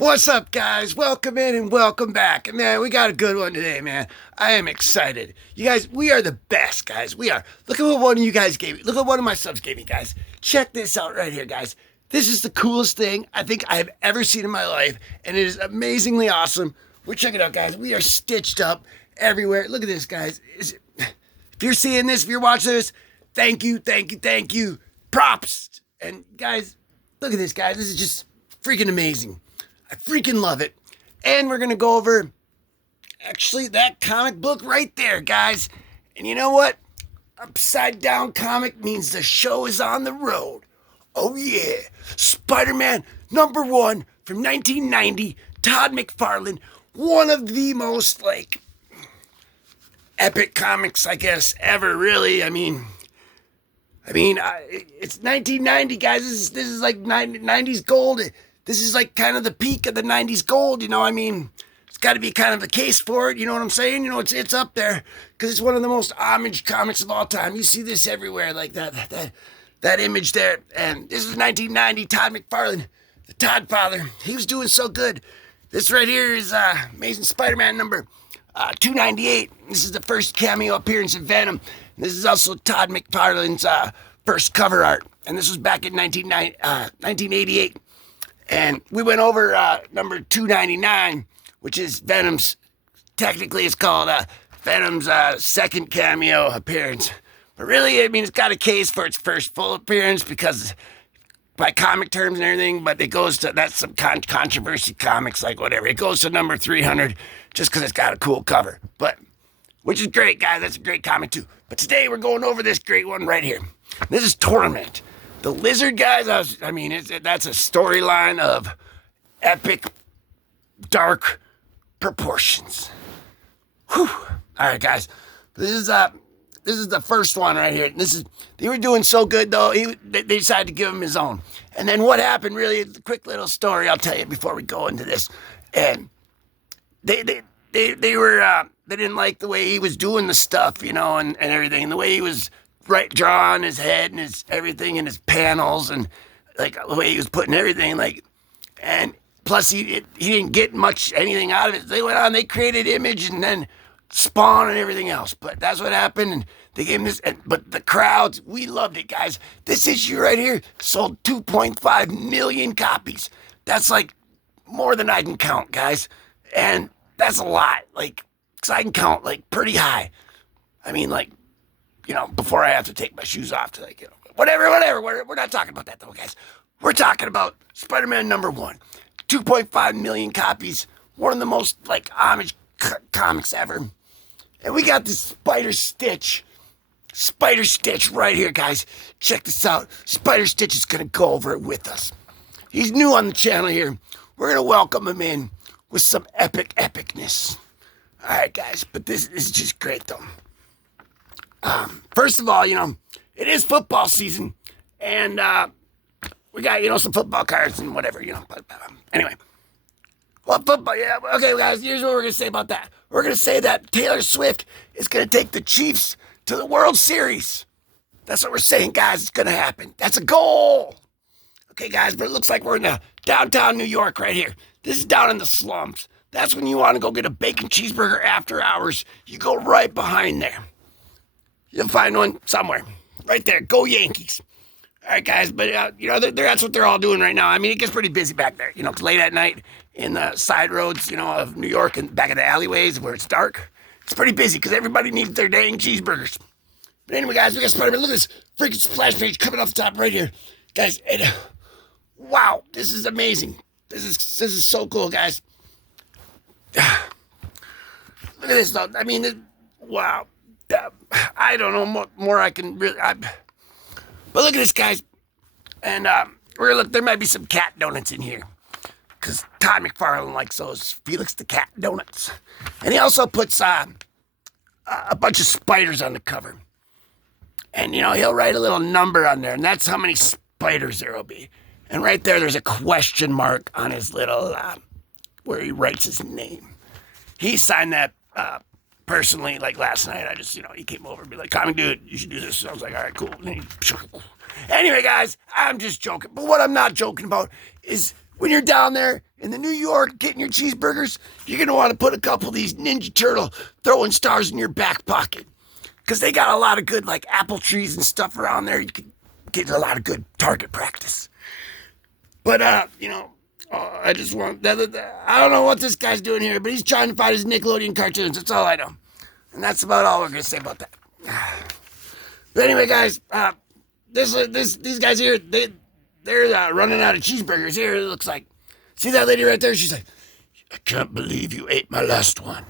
What's up, guys? Welcome in and welcome back. And man, we got a good one today, man. I am excited. You guys, we are the best, guys. We are. Look at what one of you guys gave me. Look at what one of my subs gave me, guys. Check this out right here, guys. This is the coolest thing I think I have ever seen in my life, and it is amazingly awesome. We're checking it out, guys. We are stitched up everywhere. Look at this, guys. If you're seeing this, if you're watching this, thank you, thank you, thank you. Props. And guys, look at this, guys. This is just freaking amazing. I freaking love it. And we're going to go over, actually, that comic book right there, guys. And you know what? Upside Down comic means the show is on the road. Oh, yeah. Spider-Man #1 from 1990, Todd McFarlane. One of the most, epic comics, I guess, ever, really. I mean, it's 1990, guys. This is like 90s gold. This is like kind of the peak of the 90s gold, it's got to be kind of a case for it, you know what I'm saying? It's up there because it's one of the most homage comics of all time. You see this everywhere, like that image there. And this is 1990, Todd McFarlane, the Todd father. He was doing so good. This right here is Amazing Spider-Man number 298. This is the first cameo appearance of Venom. And this is also Todd McFarlane's first cover art. And this was back in 1988. And we went over number 299, which is Venom's, technically it's called Venom's second cameo appearance. But really, it's got a case for its first full appearance because by comic terms and everything, but it goes to, that's some controversy comics, like whatever. It goes to number 300 just because it's got a cool cover. But, which is great, guys. That's a great comic too. But today we're going over this great one right here. This is Torment. The Lizard, guys, that's a storyline of epic, dark proportions. Whew. All right, guys. This is the first one right here. They were doing so good, though, they decided to give him his own. And then what happened, really, a quick little story I'll tell you before we go into this. And they didn't like the way he was doing the stuff, and everything, and the way he was drawing his head and his everything and his panels and the way he was putting everything and plus he didn't get much anything out of it. They went on, they created Image and then Spawn and everything else, but that's what happened. And they gave him this, but the crowds, we loved it, guys. This issue right here sold 2.5 million copies. That's more than I can count, guys, and that's a lot, because I can count pretty high. Before I have to take my shoes off to whatever. We're not talking about that though, guys. We're talking about Spider-Man #1. 2.5 million copies. One of the most homage comics ever. And we got this Spider Stitch right here, guys. Check this out. Spider Stitch is going to go over it with us. He's new on the channel here. We're going to welcome him in with some epicness. All right, guys. But this is just great though. First of all, it is football season, and we got, some football cards and whatever, but anyway. Well, football, yeah, okay, guys, here's what we're going to say about that. We're going to say that Taylor Swift is going to take the Chiefs to the World Series. That's what we're saying, guys. It's going to happen. That's a goal. Okay, guys, but it looks like we're in downtown New York right here. This is down in the slums. That's when you want to go get a bacon cheeseburger after hours. You go right behind there. You'll find one somewhere. Right there. Go Yankees. All right, guys. But, that's what they're all doing right now. It gets pretty busy back there, 'cause late at night in the side roads, of New York and back in the alleyways where it's dark, it's pretty busy because everybody needs their dang cheeseburgers. But anyway, guys, we got Spider-Man. Look at this freaking splash page coming off the top right here. Guys, wow, this is amazing. This is so cool, guys. Look at this, though. Wow. I don't know what more I can really. But look at this, guys. And we're gonna look. There might be some cat donuts in here, because Todd McFarlane likes those Felix the Cat donuts. And he also puts a bunch of spiders on the cover. And he'll write a little number on there, and that's how many spiders there will be. And right there's a question mark on his little where he writes his name. He signed that. Personally, last night, I just, he came over and be like, "Comic dude, you should do this." So I was like, "All right, cool." Anyway, guys, I'm just joking. But what I'm not joking about is when you're down there in the New York getting your cheeseburgers, you're going to want to put a couple of these Ninja Turtle throwing stars in your back pocket. Because they got a lot of good, like, apple trees and stuff around there. You can get a lot of good target practice. But, I just want, I don't know what this guy's doing here, but he's trying to find his Nickelodeon cartoons. That's all I know. And that's about all we're going to say about that. But anyway, guys, these guys here, they're running out of cheeseburgers here, it looks like. See that lady right there? She's like, I can't believe you ate my last one.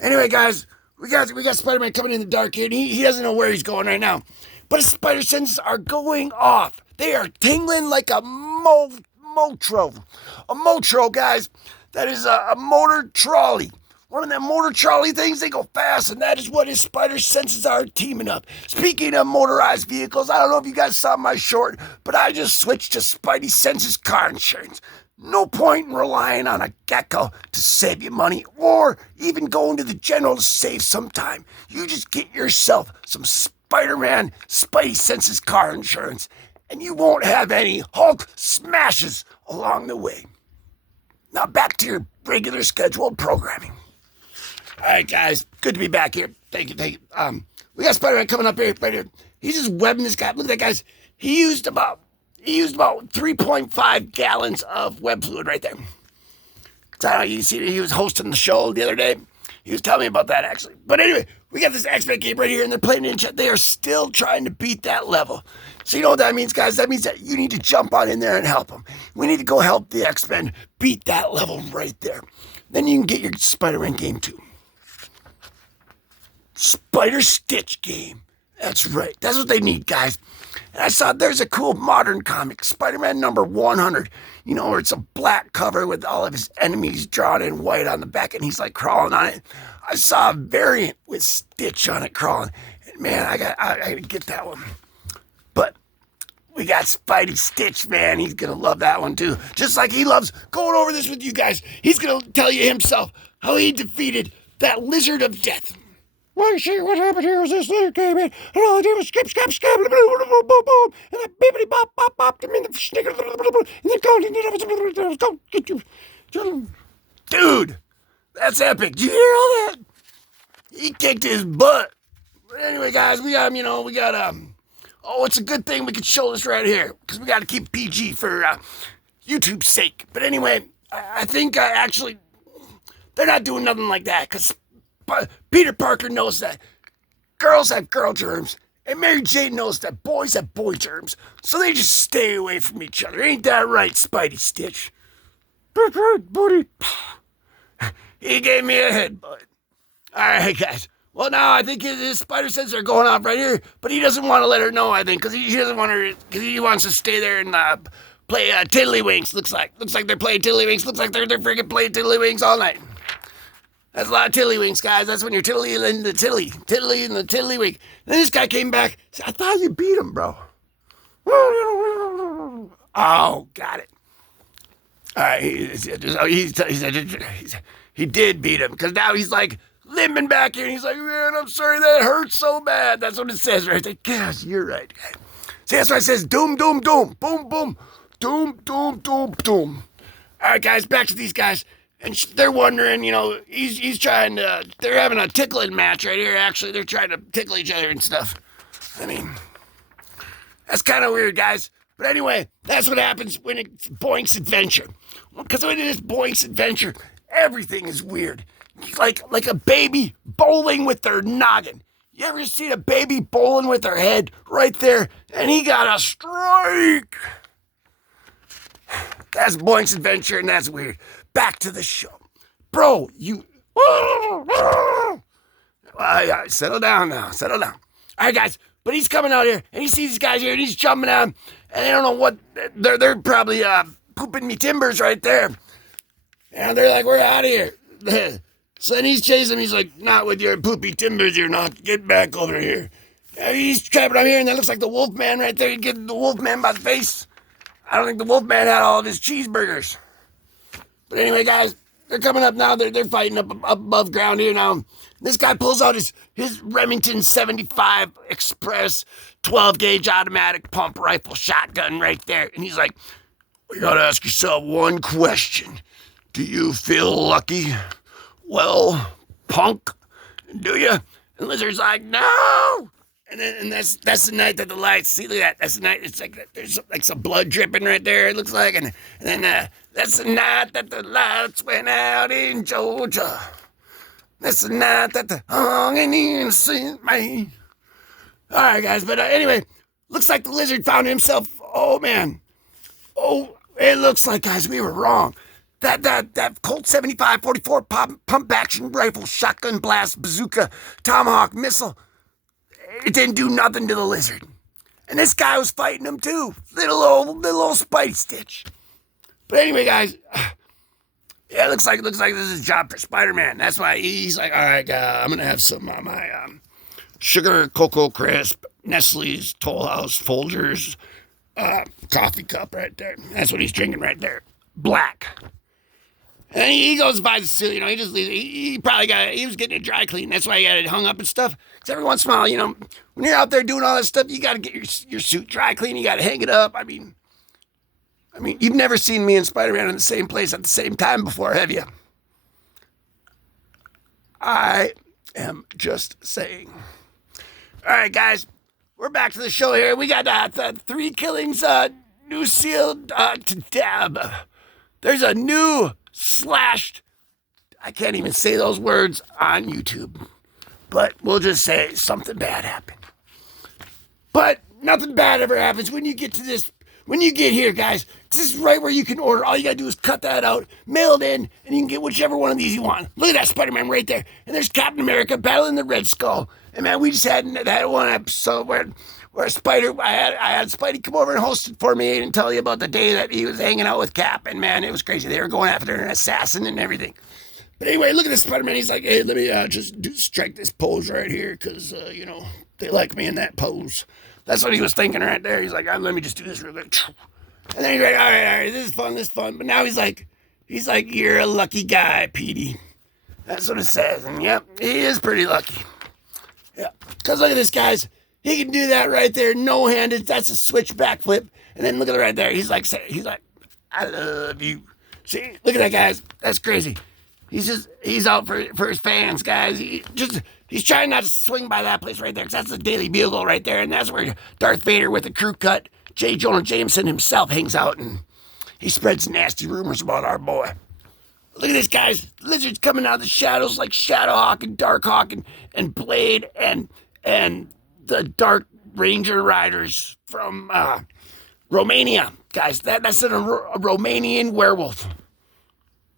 Anyway, guys, we got Spider-Man coming in the dark here, and he doesn't know where he's going right now. But his spider senses are going off. They are tingling like a Motro. A Motro, guys. That is a motor trolley. One of them motor trolley things, they go fast, and that is what his spider senses are teaming up. Speaking of motorized vehicles, I don't know if you guys saw my short, but I just switched to Spidey Senses car insurance. No point in relying on a gecko to save you money, or even going to the general to save some time. You just get yourself some Spider-Man Spidey Senses car insurance, and you won't have any Hulk smashes along the way. Now back to your regular scheduled programming. All right, guys, good to be back here. Thank you. We got Spider-Man coming up here, right here. He's just webbing this guy. Look at that, guys. He used about 3.5 gallons of web fluid right there. So you see, he was hosting the show the other day. He was telling me about that, actually. But anyway, we got this X-Men game right here, and they're playing in chat. They are still trying to beat that level. So you know what that means, guys? That means that you need to jump on in there and help them. We need to go help the X-Men beat that level right there. Then you can get your Spider-Man game, too. Spider Stitch game. That's right. That's what they need, guys. And I saw there's a cool modern comic, Spider-Man number 100, where it's a black cover with all of his enemies drawn in white on the back, and he's like crawling on it. I saw a variant with Stitch on it crawling. And man, I gotta get that one. But we got Spidey Stitch, man. He's gonna love that one too. Just like he loves going over this with you guys. He's gonna tell you himself how he defeated that lizard of death. Well, you see, what happened here was this lizard came in, and all I did was skip, boom, boom, boom, and then bippity bop, bop, bop, and then the snicker, and then go get you. Dude, that's epic. Did you hear all that? He kicked his butt. But anyway, guys, we got, it's a good thing we could show this right here, because we got to keep PG for YouTube's sake. But anyway, I think actually, they're not doing nothing like that, because Peter Parker knows that girls have girl germs, and Mary Jane knows that boys have boy germs, so they just stay away from each other. Ain't that right, Spidey Stitch? That's right, buddy. He gave me a headbutt. All right, guys. Well, now I think his spider senses are going off right here, but he doesn't want to let her know, I think, because he doesn't want her, because he wants to stay there and play Tiddlywinks, looks like. Looks like they're playing Tiddlywinks. Looks like they're freaking playing Tiddlywinks all night. That's a lot of tiddlywinks, guys. That's when you're tiddly and the tiddlywink. Then this guy came back. Said, I thought you beat him, bro. Oh, got it. All right, he did beat him, because now he's like limping back here, and he's like, man, I'm sorry, that hurts so bad. That's what it says right there. Gosh, you're right, guy. See, that's why it says doom, doom, doom, boom, boom, doom, doom, doom, doom. All right, guys, back to these guys. And they're wondering, he's trying to, they're having a tickling match right here, actually. They're trying to tickle each other and stuff. I mean, that's kind of weird, guys. But anyway, that's what happens when it's Boink's adventure. Because when it is Boink's adventure, everything is weird. Like a baby bowling with their noggin. You ever seen a baby bowling with their head right there? And he got a strike. That's Boink's adventure, and that's weird. Back to the show. Bro, you... settle down now. Settle down. All right, guys. But he's coming out here, and he sees these guys here, and he's jumping on, and they don't know what... They're probably pooping me timbers right there. And they're like, we're out of here. So then he's chasing him. He's like, not with your poopy timbers, you're not. Get back over here. And he's trapping up here, and that looks like the Wolfman right there. He's getting the Wolfman by the face. I don't think the Wolfman had all of his cheeseburgers. But anyway, guys, they're coming up now. They're fighting up above ground here now. This guy pulls out his Remington 75 Express 12-gauge automatic pump rifle shotgun right there. And he's like, You gotta ask yourself one question. Do you feel lucky? Well, punk, do you? And Lizard's like, no! And that's the night that the lights, see, look at that. That's the night, it's like, there's like some blood dripping right there, it looks like. And then that's the night that the lights went out in Georgia. That's the night that the hung and innocent man. All right, guys, but anyway, looks like the Lizard found himself, oh man. Oh, it looks like, guys, we were wrong. That Colt 75 44 pump action rifle, shotgun blast, bazooka, tomahawk missile, it didn't do nothing to the Lizard. And this guy was fighting him too. Little old Spidey Stitch. But anyway, guys, yeah, it looks like this is a job for Spider-Man. That's why he's like, all right, I'm gonna have some of my sugar cocoa crisp, Nestle's Toll House Folgers coffee cup right there. That's what he's drinking right there. Black. And he goes and buys a suit, he just leaves. He probably he was getting it dry clean. That's why he got it hung up and stuff. Because every once in a while, when you're out there doing all that stuff, you got to get your suit dry clean. You got to hang it up. I mean, you've never seen me and Spider-Man in the same place at the same time before, have you? I am just saying. All right, guys, we're back to the show here. We got the 3 killings, new sealed to dab. There's a new slashed, I can't even say those words on YouTube, but we'll just say something bad happened. But nothing bad ever happens when you get to this, when you get here, guys. This is right where you can order. All you gotta do is cut that out, mail it in, and you can get whichever one of these you want. Look at that Spider-Man right there. And there's Captain America battling the Red Skull. And man, we just had that one episode where I had Spidey come over and host it for me and tell you about the day that he was hanging out with Cap. And man, it was crazy. They were going after an assassin and everything. But anyway, look at this Spider-Man. He's like, hey, let me just strike this pose right here because, they like me in that pose. That's what he was thinking right there. He's like, let me just do this real quick. And then he's like, all right, this is fun. But now he's like, you're a lucky guy, Petey. That's what it says. And yep, he is pretty lucky. Yeah, because look at this, guys. He can do that right there, no-handed. That's a switch backflip. And then look at it right there. He's like, I love you. See, look at that, guys. That's crazy. He's out for his fans, guys. He's trying not to swing by that place right there, because that's the Daily Bugle right there, and that's where Darth Vader with the crew cut, J. Jonah Jameson himself hangs out, and he spreads nasty rumors about our boy. Look at this, guys. Lizard's coming out of the shadows like Shadowhawk and Darkhawk and Blade and the Dark Ranger Riders from Romania. Guys, that's a Romanian werewolf.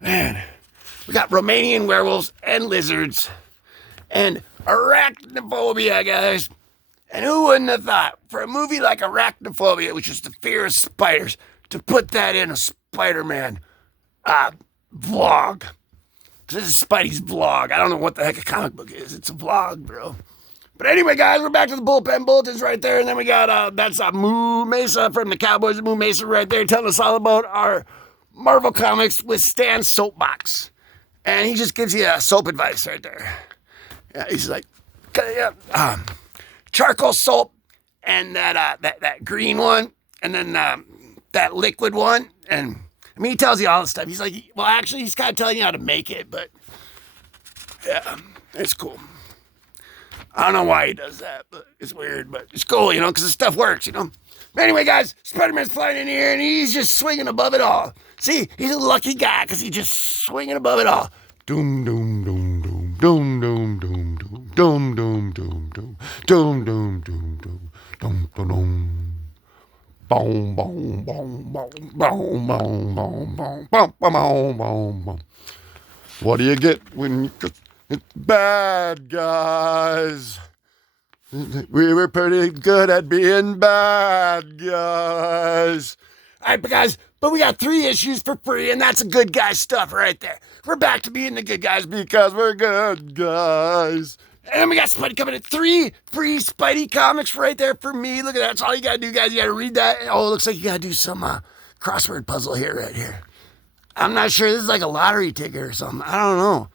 Man, we got Romanian werewolves and lizards and arachnophobia, guys. And who wouldn't have thought, for a movie like Arachnophobia, which is the fear of spiders, to put that in a Spider-Man vlog. This is Spidey's vlog. I don't know what the heck a comic book is. It's a vlog, bro. But anyway, guys, we're back to the bullpen bulletins right there. And then we got, that's Moo Mesa from the Cowboys of Moo Mesa right there telling us all about our Marvel Comics with Stan's soapbox. And he just gives you soap advice right there. Yeah, he's like, charcoal soap and that green one and then that liquid one. And he tells you all this stuff. He's like, well, actually, he's kind of telling you how to make it, but yeah, it's cool. I don't know why he does that, but it's weird, but it's cool, because the stuff works, But anyway, guys, Spider-Man's flying in here, and he's just swinging above it all. See, he's a lucky guy, because he's just swinging above it all. Doom, doom, doom, doom, doom, doom, doom, doom, doom, doom, doom, doom, doom, doom, doom, doom, doom, doom, doom. Boom, boom, boom, boom, boom, boom, boom, boom, boom, boom, boom, boom. What do you get when it's bad, guys? We were pretty good at being bad, guys. All right, guys, but we got 3 issues for free, and that's a good guy stuff right there. We're back to being the good guys because we're good guys. And then we got Spidey coming in. 3 free Spidey comics right there for me. Look at that. That's all you got to do, guys. You got to read that. Oh, it looks like you got to do some crossword puzzle here, right here. I'm not sure. This is like a lottery ticket or something. I don't know.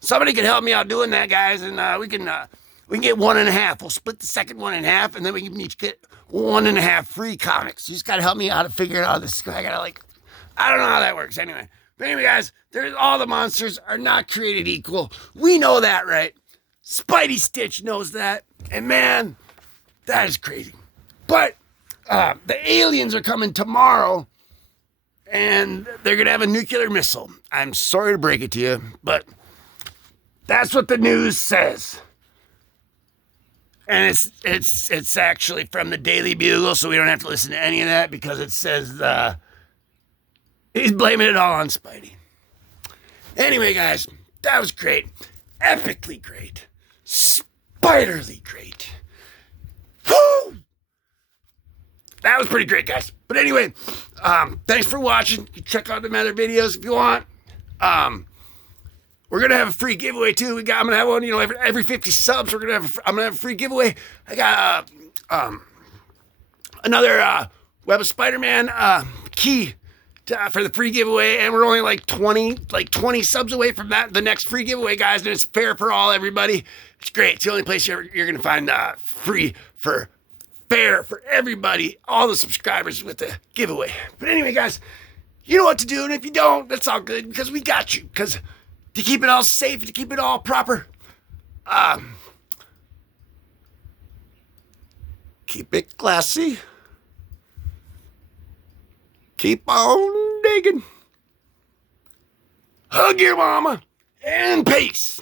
Somebody can help me out doing that, guys, and we can get 1.5. We'll split the second one in half, and then we can each get 1.5 free comics. You just got to help me out to figure it out. I got to I don't know how that works anyway. But anyway, guys, all the monsters are not created equal. We know that, right? Spidey Stitch knows that. And man, that is crazy. But the aliens are coming tomorrow, and they're going to have a nuclear missile. I'm sorry to break it to you, but that's what the news says. And it's actually from the Daily Bugle, so we don't have to listen to any of that because it says he's blaming it all on Spidey. Anyway, guys, that was great. Epically great. Spiderly great. Woo! That was pretty great, guys. But anyway, thanks for watching. You check out the other videos if you want. We're gonna have a free giveaway too. I'm gonna have one, every 50 subs. I'm gonna have a free giveaway. I got another Web of Spider-Man key for the free giveaway, and we're only like 20 subs away from the next free giveaway, guys. And it's fair for everybody. It's great. It's the only place you're gonna find fair for everybody, all the subscribers with the giveaway. But anyway, guys, you know what to do, and if you don't, that's all good because we got you. Because to keep it all safe, to keep it all proper, keep it classy. Keep on digging. Hug your mama and peace.